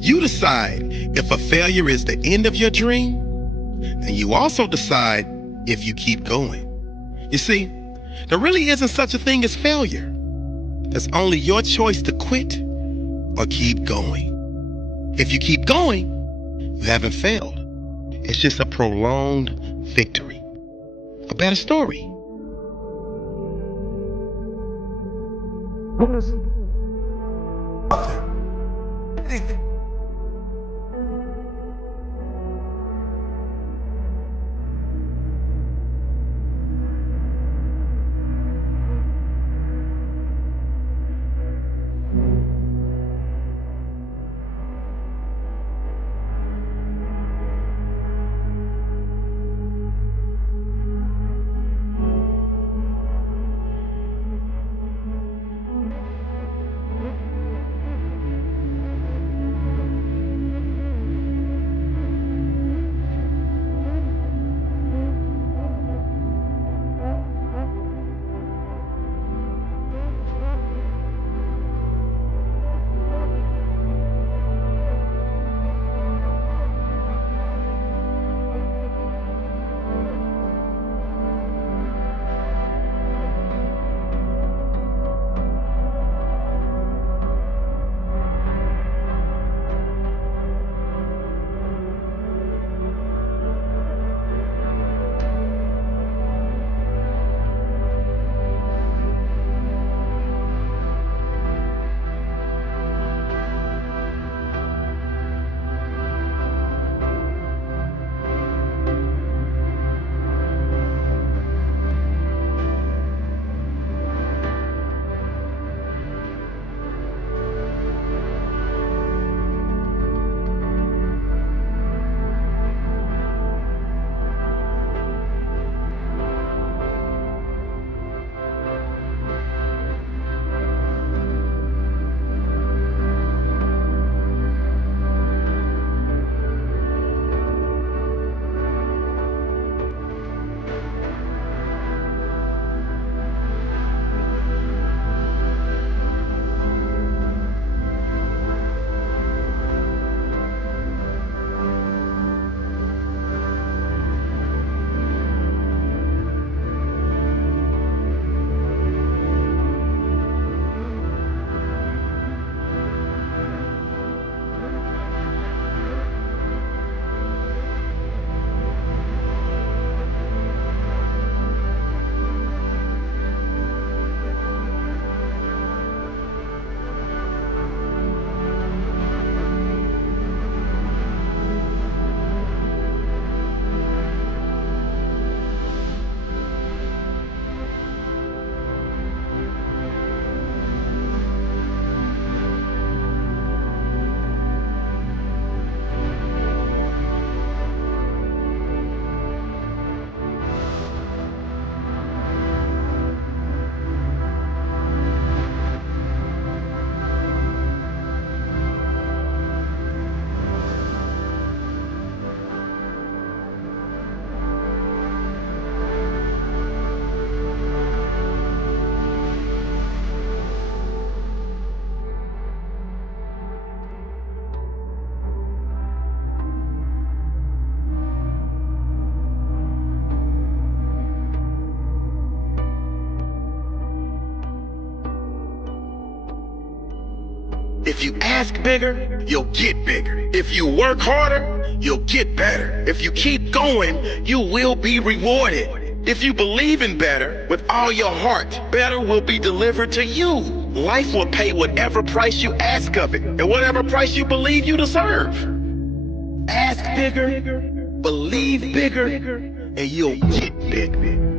You decide if a failure is the end of your dream, and you also decide if you keep going. You see, there really isn't such a thing as failure. There's only your choice to quit or keep going. If you keep going, you haven't failed. It's just a prolonged victory. A better story. What is anything? If you ask bigger, you'll get bigger. If you work harder, you'll get better. If you keep going, you will be rewarded. If you believe in better with all your heart, better will be delivered to you. Life will pay whatever price you ask of it and whatever price you believe you deserve. Ask bigger, believe bigger, and you'll get bigger.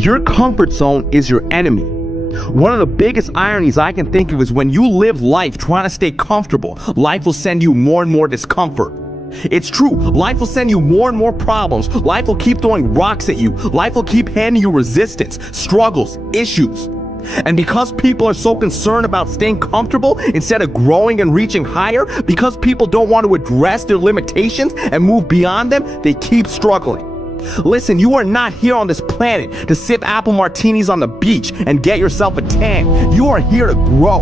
Your comfort zone is your enemy. One of the biggest ironies I can think of is when you live life trying to stay comfortable, life will send you more and more discomfort. It's true, life will send you more and more problems. Life will keep throwing rocks at you. Life will keep handing you resistance, struggles, issues. And because people are so concerned about staying comfortable instead of growing and reaching higher, because people don't want to address their limitations and move beyond them, they keep struggling. Listen, you are not here on this planet to sip apple martinis on the beach and get yourself a tan. You are here to grow.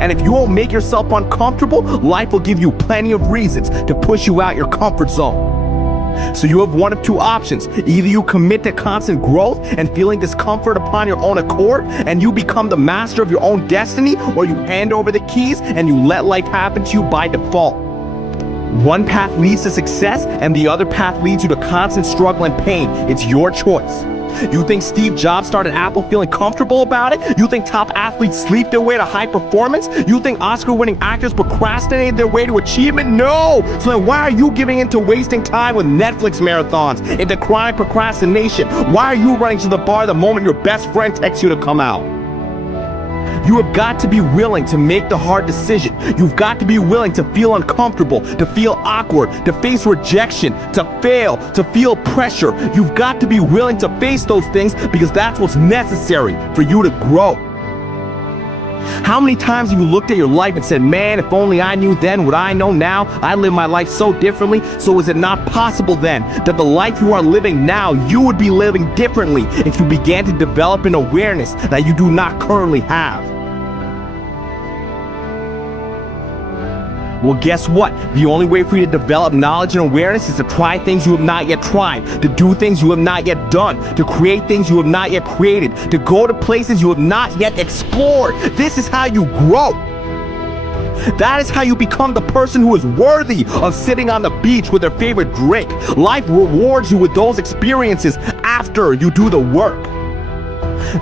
And if you won't make yourself uncomfortable, life will give you plenty of reasons to push you out your comfort zone. So you have one of two options. Either you commit to constant growth and feeling discomfort upon your own accord, and you become the master of your own destiny, or you hand over the keys and you let life happen to you by default. One path leads to success and the other path leads you to constant struggle and pain. It's your choice. You think Steve Jobs started Apple feeling comfortable about it? You think top athletes sleep their way to high performance? You think Oscar-winning actors procrastinate their way to achievement? No! So then why are you giving in to wasting time with Netflix marathons, into chronic procrastination? Why are you running to the bar the moment your best friend texts you to come out? You have got to be willing to make the hard decision. You've got to be willing to feel uncomfortable, to feel awkward, to face rejection, to fail, to feel pressure. You've got to be willing to face those things because that's what's necessary for you to grow. How many times have you looked at your life and said, man, if only I knew then what I know now, I live my life so differently, so is it not possible then that the life you are living now, you would be living differently if you began to develop an awareness that you do not currently have? Well, guess what? The only way for you to develop knowledge and awareness is to try things you have not yet tried, to do things you have not yet done, to create things you have not yet created, to go to places you have not yet explored. This is how you grow. That is how you become the person who is worthy of sitting on the beach with their favorite drink. Life rewards you with those experiences after you do the work.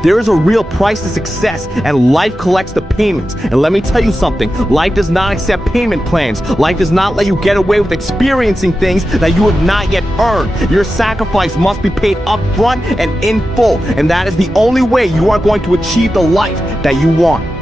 There is a real price to success, and life collects the payments. And let me tell you something, life does not accept payment plans. Life does not let you get away with experiencing things that you have not yet earned. Your sacrifice must be paid up front and in full, and that is the only way you are going to achieve the life that you want.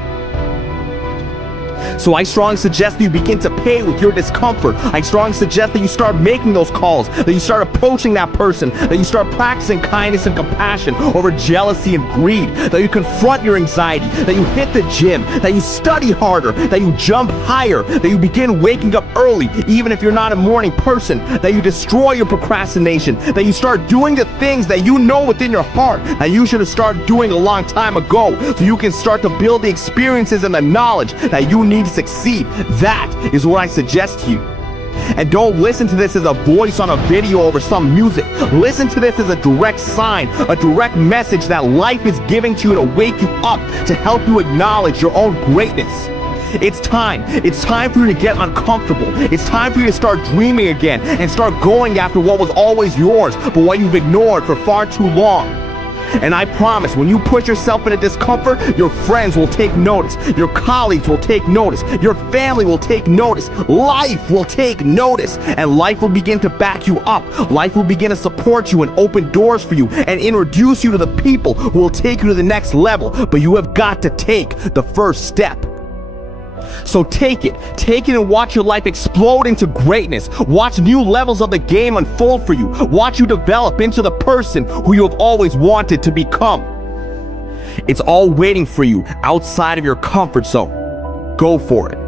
So I strongly suggest that you begin to pay with your discomfort. I strongly suggest that you start making those calls, that you start approaching that person, that you start practicing kindness and compassion over jealousy and greed, that you confront your anxiety, that you hit the gym, that you study harder, that you jump higher, that you begin waking up early, even if you're not a morning person, that you destroy your procrastination, that you start doing the things that you know within your heart that you should have started doing a long time ago, so you can start to build the experiences and the knowledge that you need to succeed. That is what I suggest to you. And don't listen to this as a voice on a video over some music. Listen to this as a direct sign, a direct message that life is giving to you to wake you up, to help you acknowledge your own greatness. It's time. It's time for you to get uncomfortable. It's time for you to start dreaming again and start going after what was always yours, but what you've ignored for far too long. And I promise, when you push yourself into discomfort, your friends will take notice, your colleagues will take notice, your family will take notice, life will take notice, and life will begin to back you up. Life will begin to support you and open doors for you and introduce you to the people who will take you to the next level. But you have got to take the first step. So take it and watch your life explode into greatness. Watch new levels of the game unfold for you. Watch you develop into the person who you have always wanted to become. It's all waiting for you outside of your comfort zone. Go for it.